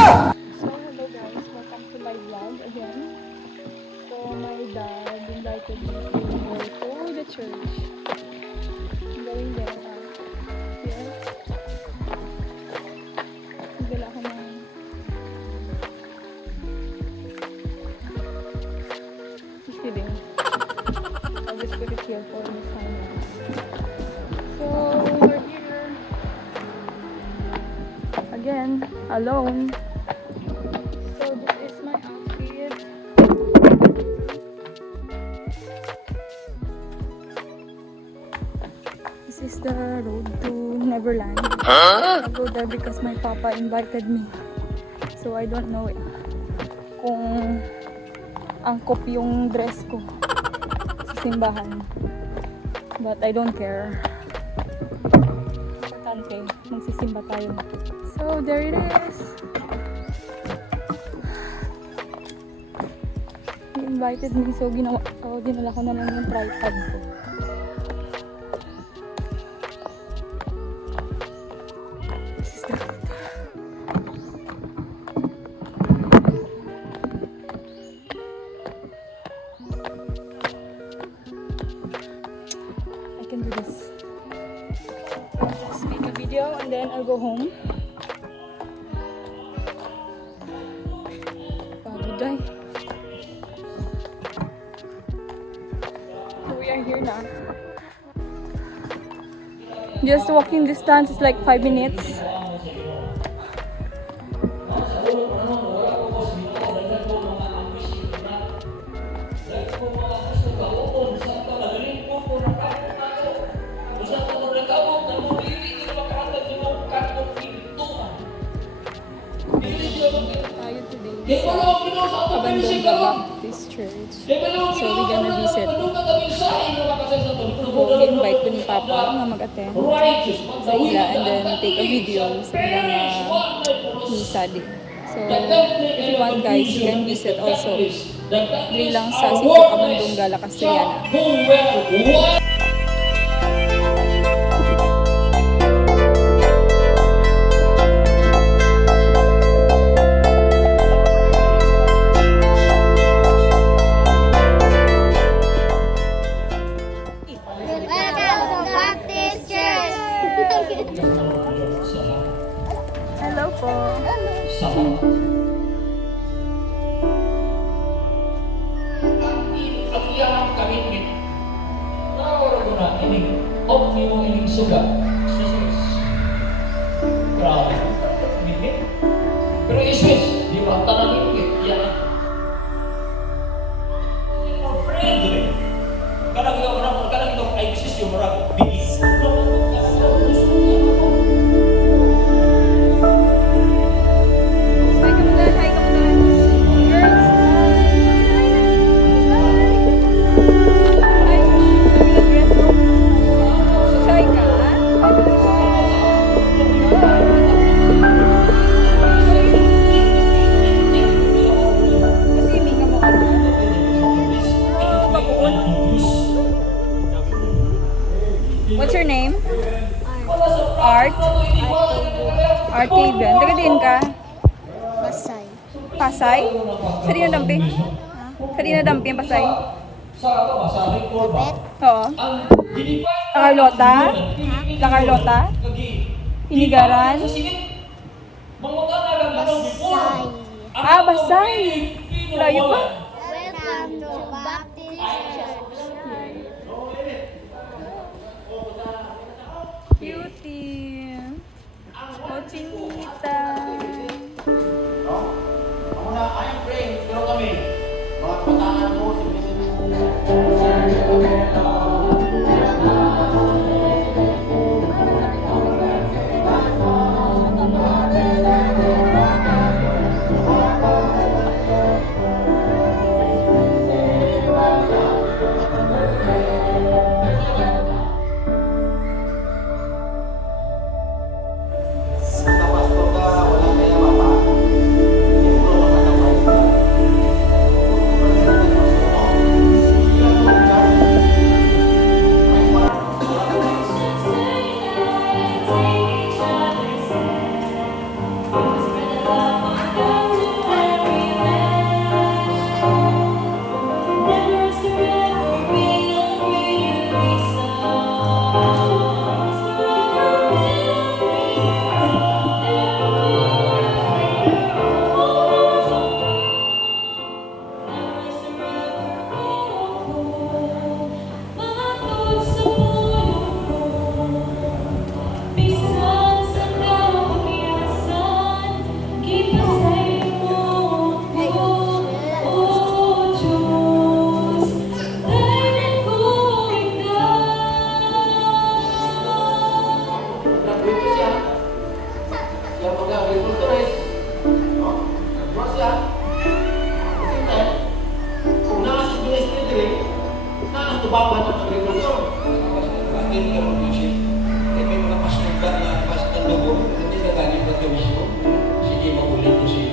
hello guys, welcome to my vlog again. So my dad invited me to go to the church. I'm going there now. Yes. Nagdala ako ng just kidding. I'll just put it here for the silence. So we're here again, alone. So this is my outfit. This is the road to Neverland. I go there because my papa invited me. So I don't know kung angkop yung dress ko sa simbahan. But I don't care. Importante, magsisimba tayo. So there it is. He invited me, so dinala ko na lang yung tripod ko. This is the road. I can do this. I'll just make a video and then I'll go home. Pagod. So we are here now. Just walking distance is like 5 minutes. Abandonga Baptist Church. So we're gonna visit. Invite ko ni Papa na mag-attend sa ila and then take a video sa ilang misa din. So if you want guys, you can visit also. Dili lang sa Sitio Abandonga, La Castellana. Hello po. Ang iyang commitment. Nawara ko na ining optimum ining suga. Grabe. Commitment. Pero isis, di ba tanang ining yan? Friend rin. Kanang itong ay isis yung marag bigis. What's your name? Art. Art Kaven. Taga din ka? Pasay. Pasay? Sa di na damping? Sa di na damping Pasay? Lapet. Oo. La Carlota? La Carlota? Inigaran? Pasay. Ah, Basay. Layo pa? Welcome to Baptist Church. Cutie. Oh, Chinita. Ako na, I am praying, pero kami, mga patangan mo, ko si